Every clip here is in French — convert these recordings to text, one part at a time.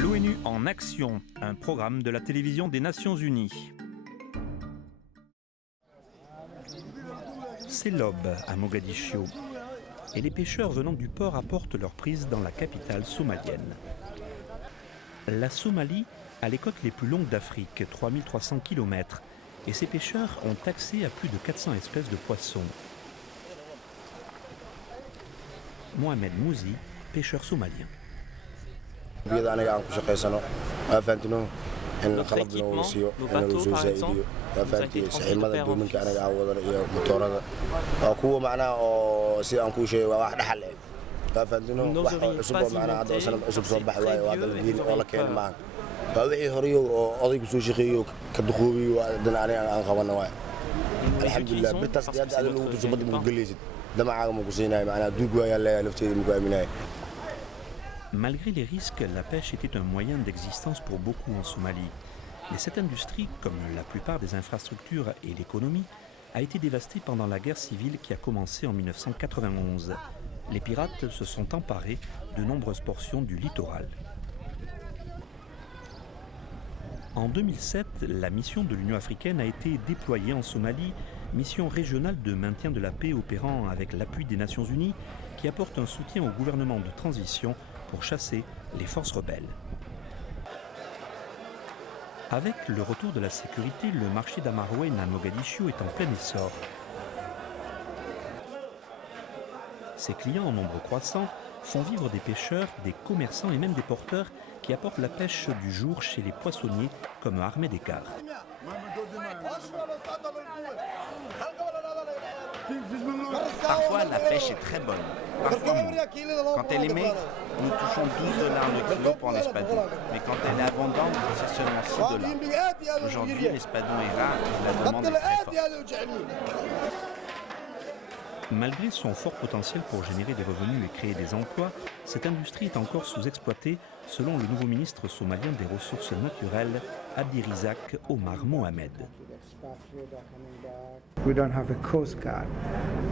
L'ONU en action, un programme de la télévision des Nations Unies. C'est l'aube à Mogadiscio et les pêcheurs venant du port apportent leur prise dans la capitale somalienne. La Somalie a les côtes les plus longues d'Afrique, 3300 km, et ses pêcheurs ont accès à plus de 400 espèces de poissons. Mohamed Mouzi, pêcheur somalien. Notre équipement, nos bateaux par exemple, nous a été transmis de père en fils. Vous n'oseriez pas imiter, car c'est très vieux et vous auriez peur. Nous les utilisons parce que c'est notre gagne-pain. Malgré les risques, la pêche était un moyen d'existence pour beaucoup en Somalie. Mais cette industrie, comme la plupart des infrastructures et l'économie, a été dévastée pendant la guerre civile qui a commencé en 1991. Les pirates se sont emparés de nombreuses portions du littoral. En 2007, la mission de l'Union africaine a été déployée en Somalie, mission régionale de maintien de la paix opérant avec l'appui des Nations Unies, qui apporte un soutien au gouvernement de transition pour chasser les forces rebelles. Avec le retour de la sécurité, le marché d'Amarwein à Mogadiscio est en plein essor. Ses clients en nombre croissant font vivre des pêcheurs, des commerçants et même des porteurs qui apportent la pêche du jour chez les poissonniers comme Ahmed Ekar. Parfois, la pêche est très bonne, parfois moins. Quand elle est maigre, nous touchons $12 le kilo pour l'espadon. Mais quand elle est abondante, c'est seulement $6. Aujourd'hui, l'espadon est rare et la demande est très forte. Malgré son fort potentiel pour générer des revenus et créer des emplois, cette industrie est encore sous-exploitée, selon le nouveau ministre somalien des Ressources naturelles, Abdirizak Omar Mohamed. We don't have a coast guard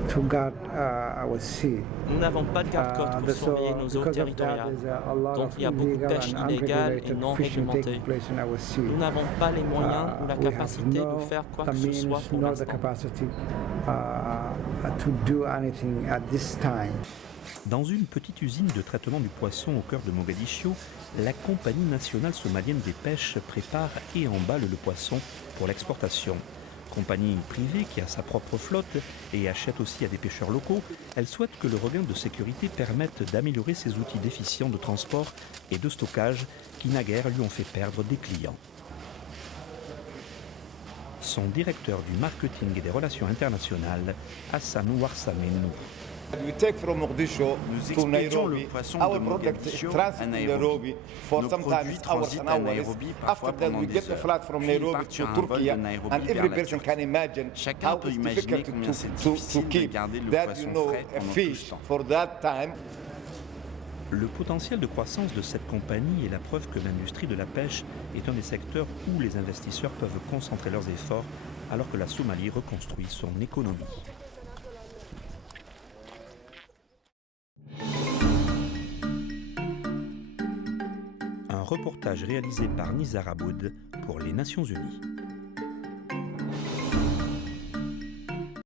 to guard our sea. Nous n'avons pas de garde-côte pour surveiller nos eaux territoriales, donc il y a beaucoup de pêche illégale et non réglementée. Nous n'avons pas les moyens ou la capacité de faire quoi que ce soit pour l'instant. Dans une petite usine de traitement du poisson au cœur de Mogadiscio, la Compagnie nationale somalienne des pêches prépare et emballe le poisson pour l'exportation. Compagnie privée qui a sa propre flotte et achète aussi à des pêcheurs locaux, elle souhaite que le regain de sécurité permette d'améliorer ses outils d'efficient de transport et de stockage qui naguère lui ont fait perdre des clients. Son directeur du marketing et des relations internationales, Hassan Warsamenou. Nous expédions le poisson de Mogadiscio à Nairobi. Nos produits transitent à Nairobi parfois pendant des heures. Puis ils partent sur un vol de Nairobi vers la Turquie. Chacun peut imaginer combien c'est difficile de garder le poisson frais pendant tout ce temps. Le potentiel de croissance de cette compagnie est la preuve que l'industrie de la pêche est un des secteurs où les investisseurs peuvent concentrer leurs efforts alors que la Somalie reconstruit son économie. Un reportage réalisé par Nizar Aboud pour les Nations Unies.